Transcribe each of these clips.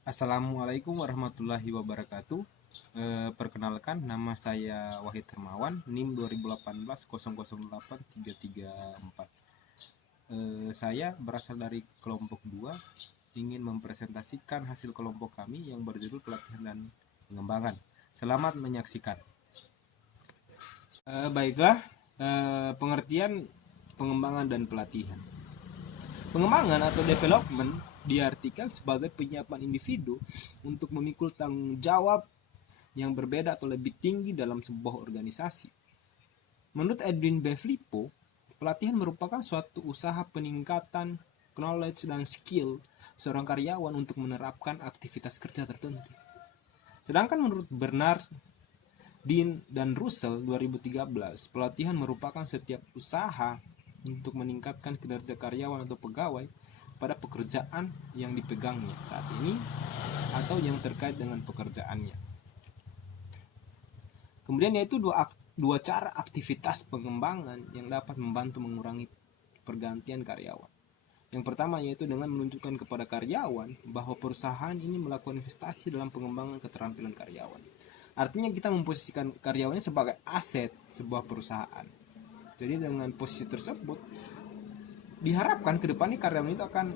Assalamualaikum warahmatullahi wabarakatuh. Perkenalkan, nama saya Wahid Hermawan, NIM 2018 008334. Saya berasal dari kelompok 2, ingin mempresentasikan hasil kelompok kami yang berjudul pelatihan dan pengembangan. Selamat menyaksikan. Baiklah, pengertian pengembangan dan pelatihan. Pengembangan atau development diartikan sebagai penyiapan individu untuk memikul tanggung jawab yang berbeda atau lebih tinggi dalam sebuah organisasi. Menurut Edwin B. Filippo, pelatihan merupakan suatu usaha peningkatan knowledge dan skill seorang karyawan untuk menerapkan aktivitas kerja tertentu. Sedangkan menurut Bernard, Dean, dan Russell 2013, pelatihan merupakan setiap usaha untuk meningkatkan kinerja karyawan atau pegawai pada pekerjaan yang dipegangnya saat ini atau yang terkait dengan pekerjaannya. Kemudian yaitu dua cara aktivitas pengembangan yang dapat membantu mengurangi pergantian karyawan. Yang pertama yaitu dengan menunjukkan kepada karyawan bahwa perusahaan ini melakukan investasi dalam pengembangan keterampilan karyawan. Artinya kita memposisikan karyawannya sebagai aset sebuah perusahaan. Jadi dengan posisi tersebut diharapkan ke depannya karyawan itu akan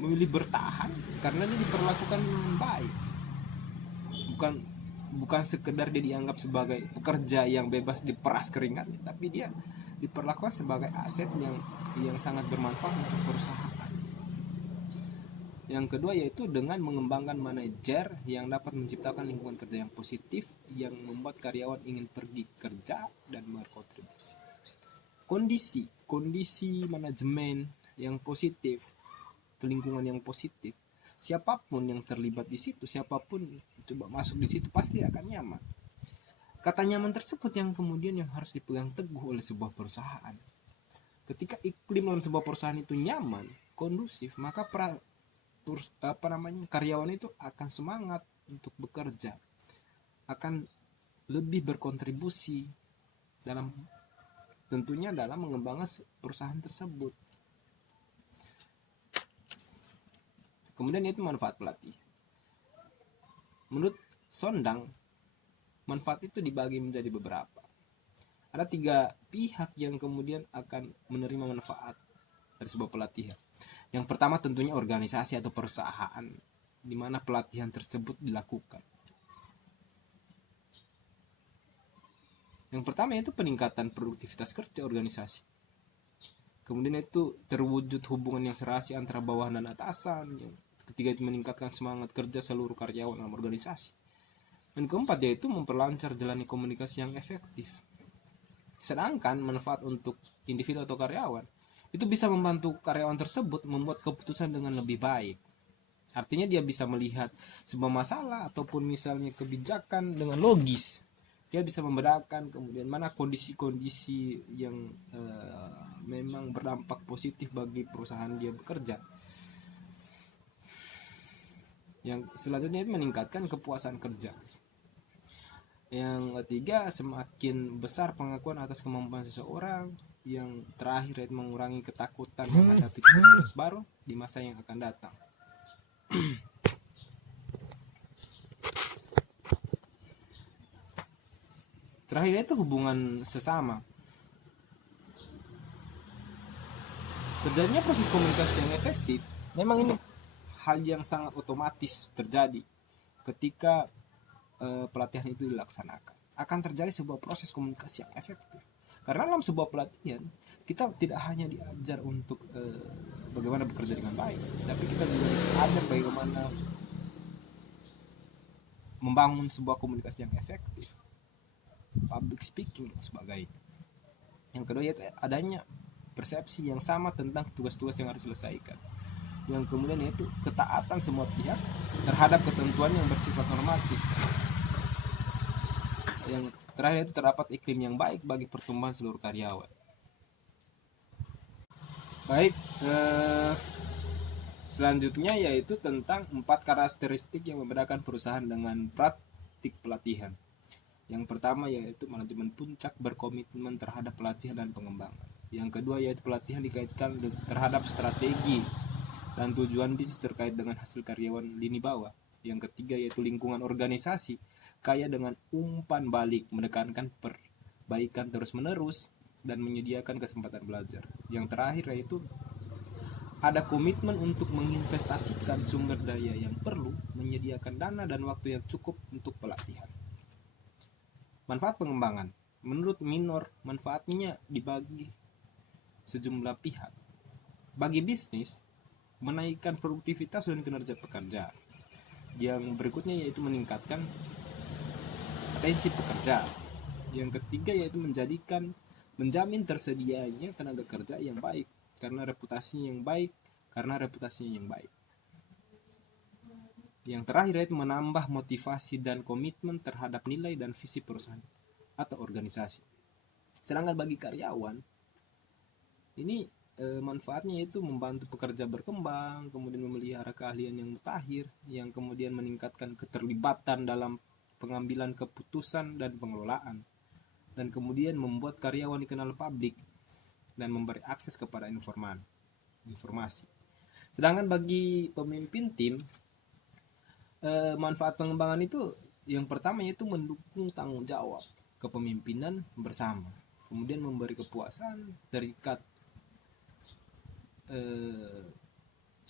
memilih bertahan karena dia diperlakukan baik. Bukan sekedar dia dianggap sebagai pekerja yang bebas diperas keringat, tapi dia diperlakukan sebagai aset yang sangat bermanfaat untuk perusahaan. Yang kedua yaitu dengan mengembangkan manajer yang dapat menciptakan lingkungan kerja yang positif yang membuat karyawan ingin pergi kerja dan berkontribusi. Kondisi manajemen yang positif, lingkungan yang positif, siapapun yang terlibat di situ, siapapun coba masuk di situ pasti akan nyaman. Kata nyaman tersebut yang kemudian yang harus dipegang teguh oleh sebuah perusahaan. Ketika iklim dalam sebuah perusahaan itu nyaman, kondusif, maka karyawan itu akan semangat untuk bekerja, akan lebih berkontribusi tentunya dalam mengembangkan perusahaan tersebut. Kemudian itu manfaat pelatih. Menurut Sondang, manfaat itu dibagi menjadi beberapa. Ada 3 pihak yang kemudian akan menerima manfaat dari sebuah pelatihan. Yang pertama tentunya organisasi atau perusahaan di mana pelatihan tersebut dilakukan. Yang pertama itu peningkatan produktivitas kerja organisasi. Kemudian itu terwujud hubungan yang serasi antara bawahan dan atasan. Yang ketiga itu meningkatkan semangat kerja seluruh karyawan dalam organisasi. Dan keempat yaitu memperlancar jalannya komunikasi yang efektif. Sedangkan manfaat untuk individu atau karyawan itu bisa membantu karyawan tersebut membuat keputusan dengan lebih baik. Artinya dia bisa melihat sebuah masalah ataupun misalnya kebijakan dengan logis. Dia bisa membedakan kemudian mana kondisi-kondisi yang memang berdampak positif bagi perusahaan dia bekerja. Yang selanjutnya itu meningkatkan kepuasan kerja. Yang ketiga, semakin besar pengakuan atas kemampuan seseorang. Yang terakhir itu mengurangi ketakutan menghadapi tugas baru di masa yang akan datang. Terakhir itu hubungan sesama. Terjadinya proses komunikasi yang efektif memang ini hal yang sangat otomatis terjadi ketika pelatihan itu dilaksanakan. Akan terjadi sebuah proses komunikasi yang efektif. Karena dalam sebuah pelatihan kita tidak hanya diajar untuk bagaimana bekerja dengan baik, tapi kita juga diajar bagaimana membangun sebuah komunikasi yang efektif, public speaking dan sebagainya. Yang kedua yaitu adanya persepsi yang sama tentang tugas-tugas yang harus diselesaikan. Yang kemudian yaitu ketaatan semua pihak terhadap ketentuan yang bersifat normatif. Yang terakhir itu terdapat iklim yang baik bagi pertumbuhan seluruh karyawan. Baik, selanjutnya yaitu tentang 4 karakteristik yang membedakan perusahaan dengan praktik pelatihan. Yang pertama yaitu manajemen puncak berkomitmen terhadap pelatihan dan pengembangan. Yang kedua yaitu pelatihan dikaitkan terhadap strategi dan tujuan bisnis terkait dengan hasil karyawan lini bawah. Yang ketiga yaitu lingkungan organisasi kaya dengan umpan balik, menekankan perbaikan terus-menerus dan menyediakan kesempatan belajar. Yang terakhir yaitu ada komitmen untuk menginvestasikan sumber daya yang perlu, menyediakan dana dan waktu yang cukup untuk pelatihan. Manfaat pengembangan. Menurut Minor, manfaatnya dibagi sejumlah pihak. Bagi bisnis, menaikkan produktivitas dan kinerja pekerja. Yang berikutnya yaitu meningkatkan atensi pekerja. Yang ketiga yaitu menjamin tersedianya tenaga kerja yang baik karena reputasinya yang baik. Yang terakhir yaitu menambah motivasi dan komitmen terhadap nilai dan visi perusahaan atau organisasi. Sedangkan bagi karyawan, ini manfaatnya yaitu membantu pekerja berkembang, kemudian memelihara keahlian yang mutakhir, yang kemudian meningkatkan keterlibatan dalam pengambilan keputusan dan pengelolaan, dan kemudian membuat karyawan dikenal publik dan memberi akses kepada informasi. Sedangkan bagi pemimpin tim, manfaat pengembangan itu yang pertama yaitu mendukung tanggung jawab kepemimpinan bersama, kemudian memberi kepuasan terikat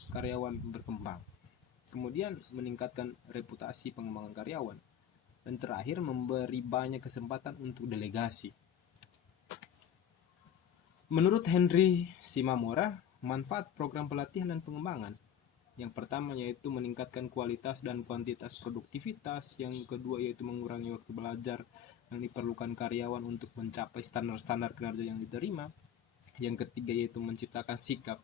karyawan berkembang, kemudian meningkatkan reputasi pengembangan karyawan, dan terakhir memberi banyak kesempatan untuk delegasi. Menurut Henry Shimamura, manfaat program pelatihan dan pengembangan yang pertama yaitu meningkatkan kualitas dan kuantitas produktivitas, yang kedua yaitu mengurangi waktu belajar yang diperlukan karyawan untuk mencapai standar-standar kinerja yang diterima, yang ketiga yaitu menciptakan sikap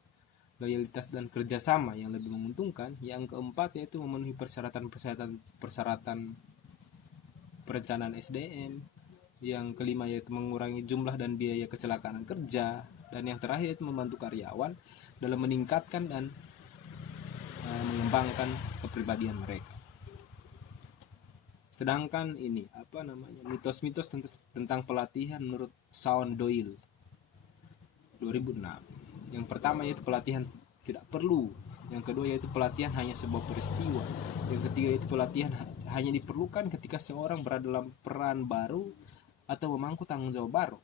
loyalitas dan kerjasama yang lebih menguntungkan, yang keempat yaitu memenuhi persyaratan perencanaan SDM, yang kelima yaitu mengurangi jumlah dan biaya kecelakaan kerja, dan yang terakhir yaitu membantu karyawan dalam meningkatkan dan mengembangkan kepribadian mereka. Sedangkan ini mitos-mitos tentang pelatihan menurut Shawn Doyle 2006. Yang pertama yaitu pelatihan tidak perlu, yang kedua yaitu pelatihan hanya sebuah peristiwa, yang ketiga yaitu pelatihan hanya diperlukan ketika seorang berada dalam peran baru atau memangku tanggung jawab baru,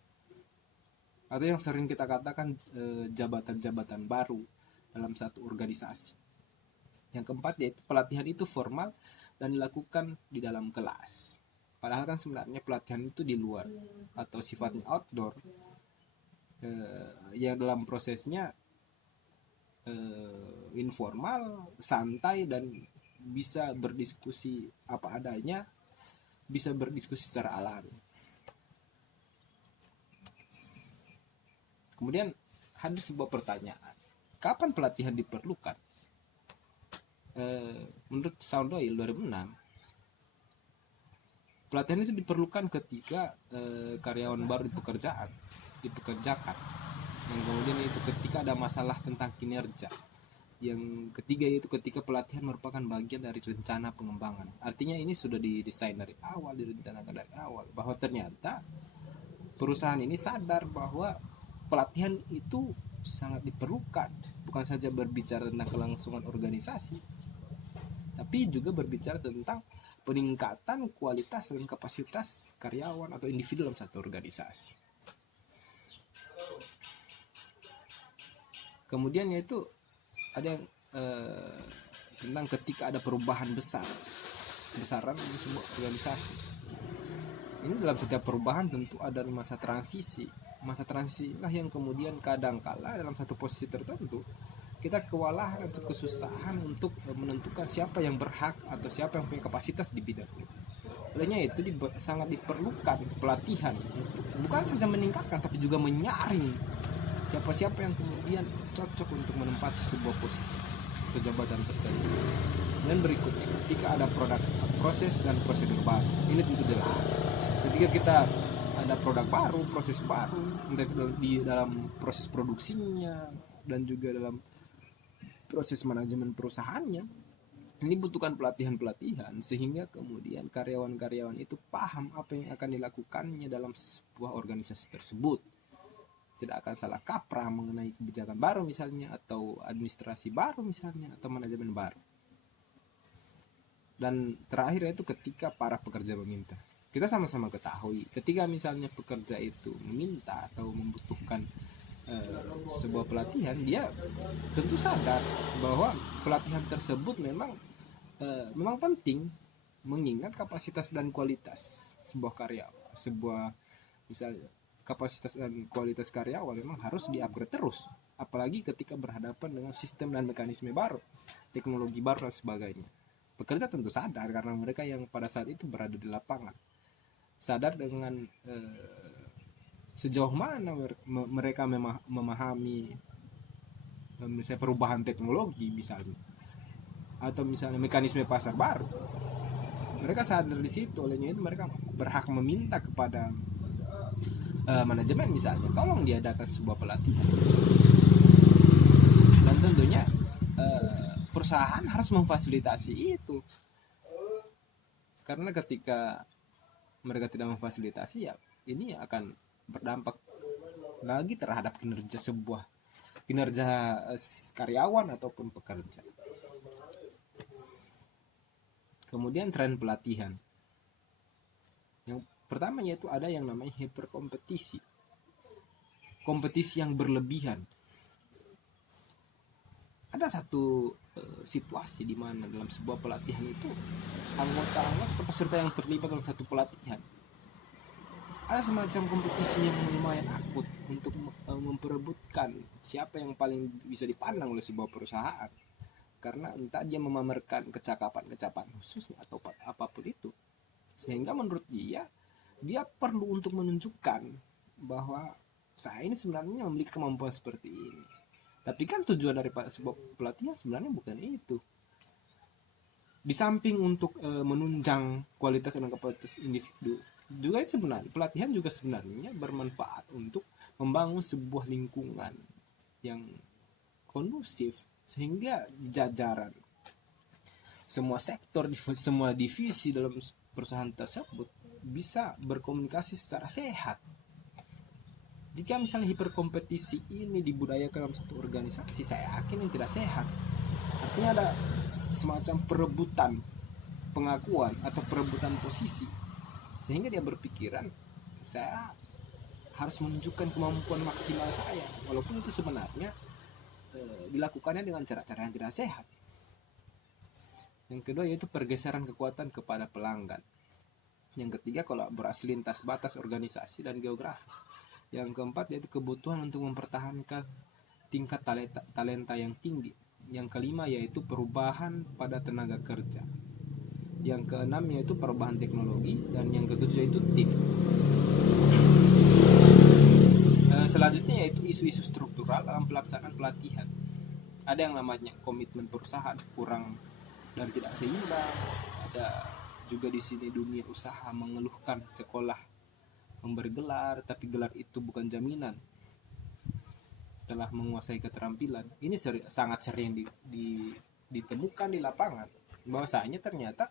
atau yang sering kita katakan jabatan-jabatan baru dalam satu organisasi. Yang keempat yaitu pelatihan itu formal dan dilakukan di dalam kelas. Padahal kan sebenarnya pelatihan itu di luar atau sifatnya outdoor, yang dalam prosesnya informal, santai, dan bisa berdiskusi apa adanya, bisa berdiskusi secara alami. Kemudian hadir sebuah pertanyaan, kapan pelatihan diperlukan? Menurut Shawn Doyle 2006, pelatihan itu diperlukan ketika karyawan baru dipekerjakan, yang kemudian itu ketika ada masalah tentang kinerja, yang ketiga yaitu ketika pelatihan merupakan bagian dari rencana pengembangan. Artinya ini sudah didesain dari awal, direncanakan dari awal, bahwa ternyata perusahaan ini sadar bahwa pelatihan itu sangat diperlukan, bukan saja berbicara tentang kelangsungan organisasi, tapi juga berbicara tentang peningkatan kualitas dan kapasitas karyawan atau individu dalam satu organisasi. Kemudian yaitu ada yang tentang ketika ada perubahan besaran di sebuah organisasi. Ini dalam setiap perubahan tentu ada masa transisi. Masa transisi inilah yang kemudian kadangkala dalam satu posisi tertentu kita kewalahan atau kesusahan untuk menentukan siapa yang berhak atau siapa yang punya kapasitas di bidang itu. Olehnya itu sangat diperlukan pelatihan untuk bukan saja meningkatkan tapi juga menyaring siapa-siapa yang kemudian cocok untuk menempati sebuah posisi atau jabatan tertentu. Dan berikutnya ketika ada proses dan prosedur baru, ini tentu jelas. Ketika kita ada produk baru, proses baru, entah itu di dalam proses produksinya dan juga dalam proses manajemen perusahaannya, ini butuhkan pelatihan-pelatihan sehingga kemudian karyawan-karyawan itu paham apa yang akan dilakukannya dalam sebuah organisasi tersebut. tidak akan salah kaprah mengenai kebijakan baru misalnya, atau administrasi baru misalnya, atau manajemen baru. Dan terakhir itu ketika para pekerja meminta. Kita sama-sama ketahui ketika misalnya pekerja itu meminta atau membutuhkan sebuah pelatihan, dia tentu sadar bahwa pelatihan tersebut memang penting, mengingat kapasitas dan kualitas sebuah karyawan, misalnya kapasitas dan kualitas karyawan memang harus di-upgrade terus, apalagi ketika berhadapan dengan sistem dan mekanisme baru, teknologi baru dan sebagainya. Pekerja tentu sadar karena mereka yang pada saat itu berada di lapangan, sadar dengan sejauh mana mereka memahami misalnya perubahan teknologi misalnya, atau misalnya mekanisme pasar baru. Mereka sadar di situ, olehnya itu mereka berhak meminta kepada manajemen misalnya, tolong diadakan sebuah pelatihan. Dan tentunya perusahaan harus memfasilitasi itu, karena ketika mereka tidak memfasilitasi, ya ini akan berdampak lagi terhadap kinerja karyawan ataupun pekerja. Kemudian tren pelatihan. Yang pertama yaitu ada yang namanya hiperkompetisi. Kompetisi yang berlebihan. Ada satu situasi di mana dalam sebuah pelatihan itu anggota-anggota atau peserta yang terlibat dalam satu pelatihan, ada semacam kompetisi yang lumayan akut untuk memperebutkan siapa yang paling bisa dipandang oleh sebuah perusahaan, karena entah dia memamerkan kecakapan khususnya atau apapun itu, sehingga menurut dia perlu untuk menunjukkan bahwa saya ini sebenarnya memiliki kemampuan seperti ini. Tapi kan tujuan dari sebuah pelatihan sebenarnya bukan itu. Di samping untuk menunjang kualitas dan kapasitas individu, juga sebenarnya pelatihan juga sebenarnya bermanfaat untuk membangun sebuah lingkungan yang kondusif, sehingga jajaran semua sektor, semua divisi dalam perusahaan tersebut bisa berkomunikasi secara sehat. Jika misalnya hiperkompetisi ini dibudayakan dalam satu organisasi, saya yakin ini tidak sehat. Artinya ada semacam perebutan pengakuan atau perebutan posisi, sehingga dia berpikiran saya harus menunjukkan kemampuan maksimal saya, walaupun itu sebenarnya dilakukannya dengan cara-cara yang tidak sehat. Yang kedua yaitu pergeseran kekuatan kepada pelanggan. Yang ketiga kolaborasi lintas batas organisasi dan geografis. Yang keempat yaitu kebutuhan untuk mempertahankan tingkat talenta yang tinggi. Yang kelima yaitu perubahan pada tenaga kerja. Yang keenam yaitu perubahan teknologi. Dan yang ketujuh yaitu tim. Selanjutnya yaitu isu-isu struktural dalam pelaksanaan pelatihan. Ada yang namanya komitmen perusahaan kurang dan tidak seimbang. Ada juga di sini dunia usaha mengeluhkan sekolah memberi gelar, tapi gelar itu bukan jaminan telah menguasai keterampilan. Ini sangat sering ditemukan di lapangan, bahwasanya ternyata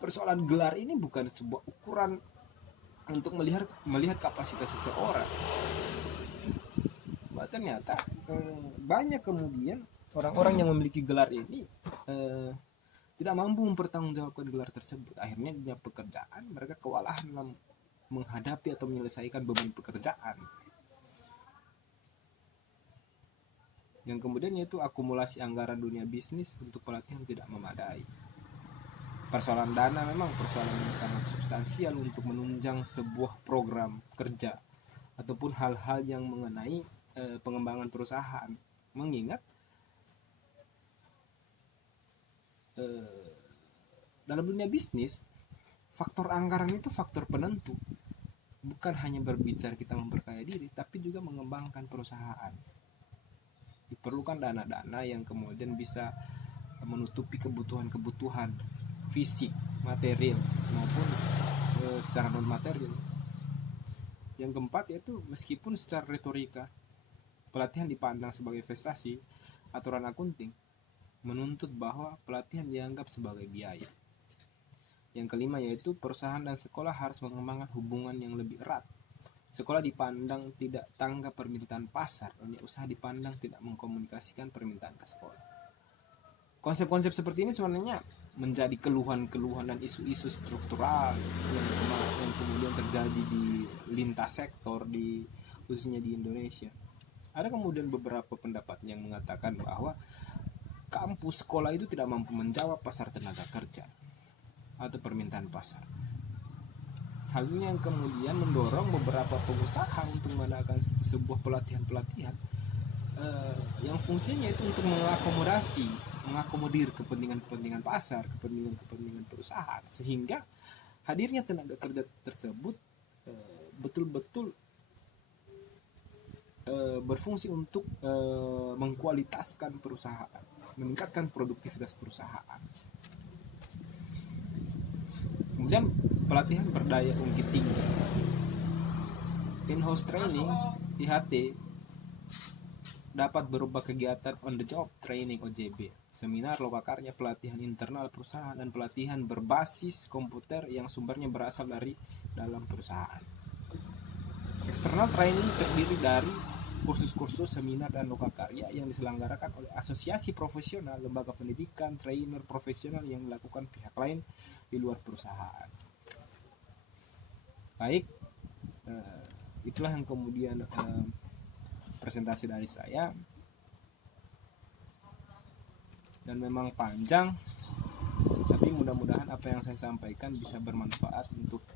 persoalan gelar ini bukan sebuah ukuran untuk melihat kapasitas seseorang. Bahwa ternyata banyak kemudian orang-orang yang memiliki gelar ini tidak mampu mempertanggungjawabkan gelar tersebut. Akhirnya di pekerjaan mereka kewalahan dalam menghadapi atau menyelesaikan beban pekerjaan. Yang kemudian yaitu akumulasi anggaran dunia bisnis untuk pelatihan tidak memadai. Persoalan dana memang persoalan yang sangat substansial untuk menunjang sebuah program kerja ataupun hal-hal yang mengenai pengembangan perusahaan. Mengingat dalam dunia bisnis, faktor anggaran itu faktor penentu. Bukan hanya berbicara kita memperkaya diri, tapi juga mengembangkan perusahaan. Diperlukan dana-dana yang kemudian bisa menutupi kebutuhan-kebutuhan fisik, material, maupun secara non-material. Yang keempat yaitu meskipun secara retorika pelatihan dipandang sebagai investasi, aturan akunting menuntut bahwa pelatihan dianggap sebagai biaya. Yang kelima yaitu perusahaan dan sekolah harus mengembangkan hubungan yang lebih erat sekolah dipandang tidak tanggap permintaan pasar, dunia usaha dipandang tidak mengkomunikasikan permintaan ke sekolah. Konsep-konsep seperti ini sebenarnya menjadi keluhan-keluhan dan isu-isu struktural yang kemudian terjadi di lintas sektor, khususnya di Indonesia. Ada kemudian beberapa pendapat yang mengatakan bahwa kampus sekolah itu tidak mampu menjawab pasar tenaga kerja atau permintaan pasar. Hal ini yang kemudian mendorong beberapa pengusaha untuk mengadakan sebuah pelatihan-pelatihan yang fungsinya itu untuk mengakomodir kepentingan pasar, kepentingan perusahaan, sehingga hadirnya tenaga kerja tersebut betul-betul berfungsi untuk mengkualitaskan perusahaan, meningkatkan produktivitas perusahaan. Kemudian pelatihan berdaya ungkit tinggi, in-house training IHT dapat berupa kegiatan on the job training OJB, seminar lokakarya, pelatihan internal perusahaan, dan pelatihan berbasis komputer yang sumbernya berasal dari dalam perusahaan. External training terdiri dari kursus-kursus, seminar, dan lokakarya yang diselenggarakan oleh asosiasi profesional, lembaga pendidikan, trainer profesional yang dilakukan pihak lain di luar perusahaan. Baik, itulah yang kemudian presentasi dari saya, dan memang panjang, tapi mudah-mudahan apa yang saya sampaikan bisa bermanfaat untuk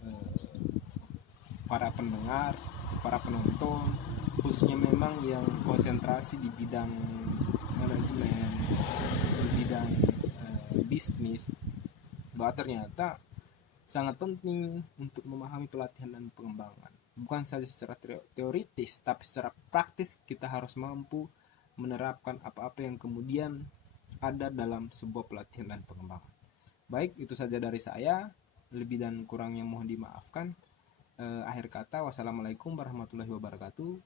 para pendengar, para penonton, khususnya memang yang konsentrasi di bidang manajemen, di bidang bisnis, bahwa ternyata sangat penting untuk memahami pelatihan dan pengembangan. Bukan saja secara teoritis, tapi secara praktis kita harus mampu menerapkan apa-apa yang kemudian ada dalam sebuah pelatihan dan pengembangan. Baik, itu saja dari saya. Lebih dan kurangnya mohon dimaafkan. Akhir kata, wassalamualaikum warahmatullahi wabarakatuh.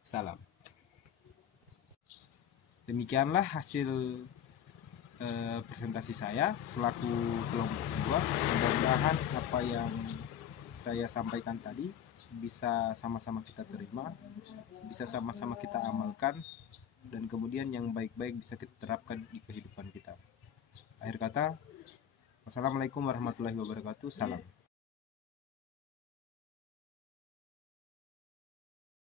Salam. Demikianlah hasil presentasi saya selaku kelompok kedua. Mudah-mudahan apa yang saya sampaikan tadi bisa sama-sama kita terima, bisa sama-sama kita amalkan, dan kemudian yang baik-baik bisa kita terapkan di kehidupan kita. Akhir kata, wassalamualaikum warahmatullahi wabarakatuh. Salam.